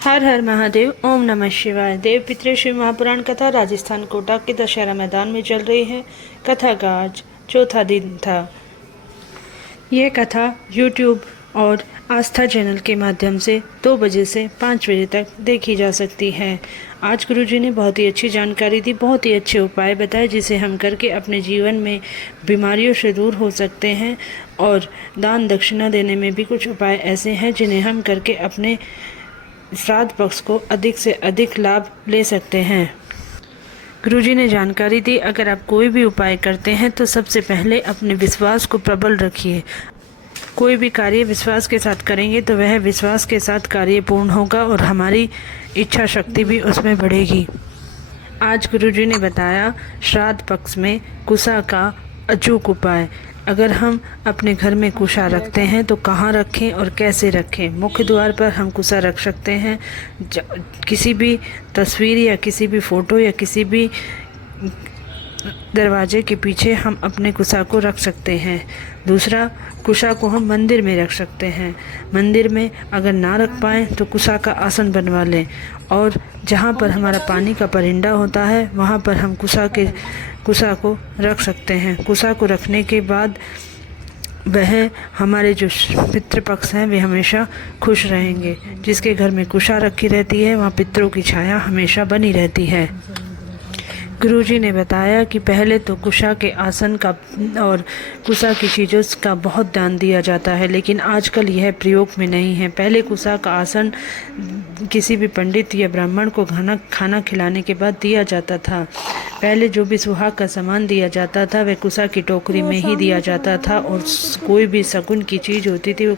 हर हर महादेव। ओम नमः शिवाय। देव पितृ शिव महापुराण कथा राजस्थान कोटा के दशहरा मैदान में चल रही है। कथा का आज चौथा दिन था। यह कथा YouTube और आस्था चैनल के माध्यम से 2 बजे से 5 बजे तक देखी जा सकती है। आज गुरुजी ने बहुत ही अच्छी जानकारी दी, बहुत ही अच्छे उपाय बताए जिसे हम करके अपने जीवन में बीमारियों से दूर हो सकते हैं। और दान दक्षिणा देने में भी कुछ उपाय ऐसे हैं जिन्हें हम करके अपने श्राद्ध पक्ष को अधिक से अधिक लाभ ले सकते हैं। गुरुजी ने जानकारी दी, अगर आप कोई भी उपाय करते हैं तो सबसे पहले अपने विश्वास को प्रबल रखिए। कोई भी कार्य विश्वास के साथ करेंगे तो वह विश्वास के साथ कार्य पूर्ण होगा और हमारी इच्छा शक्ति भी उसमें बढ़ेगी। आज गुरुजी ने बताया श्राद्ध पक्ष में कुशा का अचूक उपाय। अगर हम अपने घर में कुशा रखते हैं तो कहाँ रखें और कैसे रखें। मुख्य द्वार पर हम कुशा रख सकते हैं। किसी भी तस्वीर या किसी भी फ़ोटो या किसी भी दरवाजे के पीछे हम अपने कुशा को रख सकते हैं। दूसरा, कुशा को हम मंदिर में रख सकते हैं। मंदिर में अगर ना रख पाएँ तो कुशा का आसन बनवा लें और जहाँ पर हमारा पानी का परिंदा होता है वहाँ पर हम कुशा को रख सकते हैं। कुशा को रखने के बाद वह हमारे जो पितृपक्ष हैं वे हमेशा खुश रहेंगे। जिसके घर में कुशा रखी रहती है वहाँ पितरों की छाया हमेशा बनी रहती है। गुरुजी ने बताया कि पहले तो कुशा के आसन का और कुशा की चीज़ों का बहुत दान दिया जाता है, लेकिन आजकल यह प्रयोग में नहीं है। पहले कुशा का आसन किसी भी पंडित या ब्राह्मण को खाना खिलाने के बाद दिया जाता था। पहले जो भी सुहाग का सामान दिया जाता था वह कुशा की टोकरी में ही दिया जाता था और कोई भी शगुन की चीज़ होती थी वो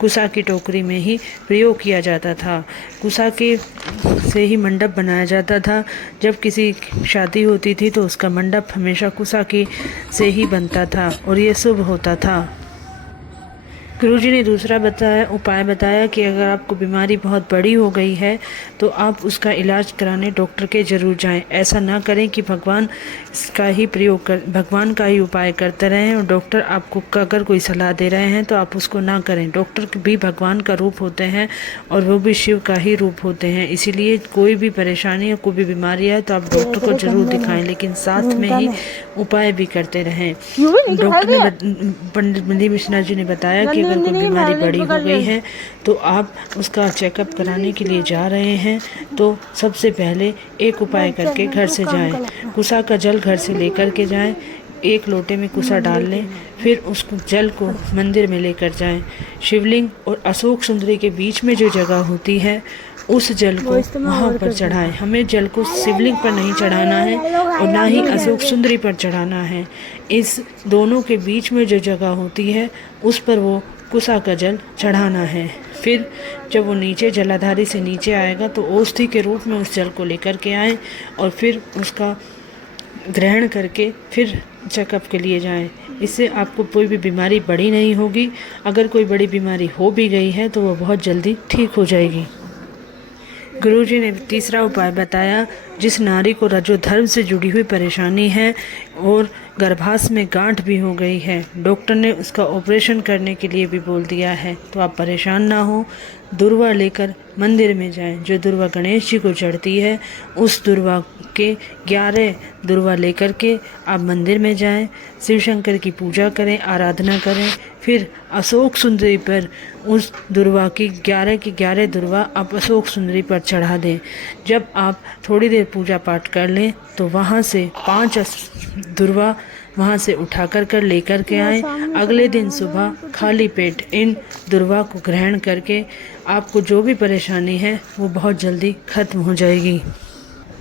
कुशा की टोकरी में ही प्रयोग किया जाता था। कुशा के से ही मंडप बनाया जाता था। जब किसी शादी होती थी तो उसका मंडप हमेशा कुशा की से ही बनता था और ये शुभ होता था। गुरुजी ने दूसरा उपाय बताया कि अगर आपको बीमारी बहुत बड़ी हो गई है तो आप उसका इलाज कराने डॉक्टर के ज़रूर जाएं। ऐसा ना करें कि भगवान का ही उपाय करते रहें और डॉक्टर आपको अगर कोई सलाह दे रहे हैं तो आप उसको ना करें। डॉक्टर भी भगवान का रूप होते हैं और वो भी शिव का ही रूप होते हैं। इसीलिए कोई भी परेशानी या कोई भी बीमारी है तो आप डॉक्टर को ज़रूर दिखाएं, लेकिन साथ में ही उपाय भी करते रहें। डॉक्टर ने पंडित बंदी मिश्रा जी ने बताया कि अगर कोई बीमारी बड़ी हो गई है तो आप उसका चेकअप कराने के लिए जा रहे हैं तो सबसे पहले एक उपाय करके घर से जाएं। कुशा का जल घर से लेकर के जाएं। एक लोटे में कुशा डाल लें, फिर उस जल को मंदिर में लेकर जाएं। शिवलिंग और अशोक सुंदरी के बीच में जो जगह होती है उस जल को वहाँ पर चढ़ाएं। हमें जल को शिवलिंग पर नहीं चढ़ाना है और ना ही अशोक सुंदरी पर चढ़ाना है। इस दोनों के बीच में जो जगह होती है उस पर वो कुशा का जल चढ़ाना है। फिर जब वो नीचे जलाधारी से नीचे आएगा तो औषधि के रूप में उस जल को लेकर के आएँ और फिर उसका ग्रहण करके फिर चेकअप के लिए जाएं। इससे आपको कोई भी बीमारी बड़ी नहीं होगी। अगर कोई बड़ी बीमारी हो भी गई है तो वो बहुत जल्दी ठीक हो जाएगी। गुरुजी ने तीसरा उपाय बताया, जिस नारी को रजोधर्म से जुड़ी हुई परेशानी है और गर्भाशय में गांठ भी हो गई है, डॉक्टर ने उसका ऑपरेशन करने के लिए भी बोल दिया है, तो आप परेशान ना हो। दुर्वा लेकर मंदिर में जाएं। जो दुर्वा गणेश जी को चढ़ती है उस दुर्वा के 11 दुर्वा लेकर के आप मंदिर में जाएं। शिव शंकर की पूजा करें, आराधना करें। फिर अशोक सुंदरी पर उस दुर्वा की 11 दुर्वा आप अशोक सुंदरी पर चढ़ा दें। जब आप थोड़ी देर पूजा पाठ कर लें तो वहाँ से 5 दुर्वा वहाँ से उठा कर लेकर के आएँ। अगले दिन सुबह खाली पेट इन दुर्वा को ग्रहण करके आपको जो भी परेशानी है वो बहुत जल्दी खत्म हो जाएगी।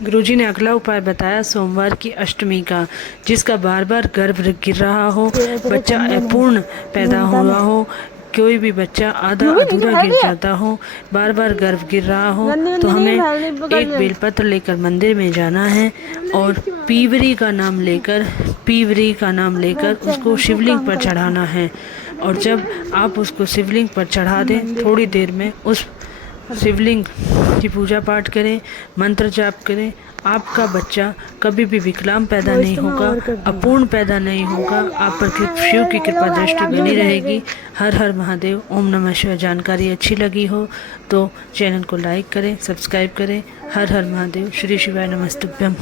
गुरुजी ने अगला उपाय बताया सोमवार की अष्टमी का। जिसका बार बार गर्भ गिर रहा हो, बच्चा अपूर्ण पैदा हुआ हो, कोई भी बच्चा आधा अधूरा गिर जाता हो, बार बार गर्भ गिर रहा हो, तो हमें एक बेलपत्र लेकर मंदिर में जाना है और पीवरी का नाम लेकर उसको शिवलिंग पर चढ़ाना है। और जब आप उसको शिवलिंग पर चढ़ा दें थोड़ी देर में उस शिवलिंग की पूजा पाठ करें, मंत्र जाप करें। आपका बच्चा कभी भी विकलांग पैदा नहीं होगा, अपूर्ण पैदा नहीं होगा। आप पर शिव की कृपा दृष्टि बनी रहेगी। हर हर महादेव। ओम नमः शिवाय। जानकारी अच्छी लगी हो तो चैनल को लाइक करें, सब्सक्राइब करें। हर हर महादेव। श्री शिवाय नमस्तुभ्यम।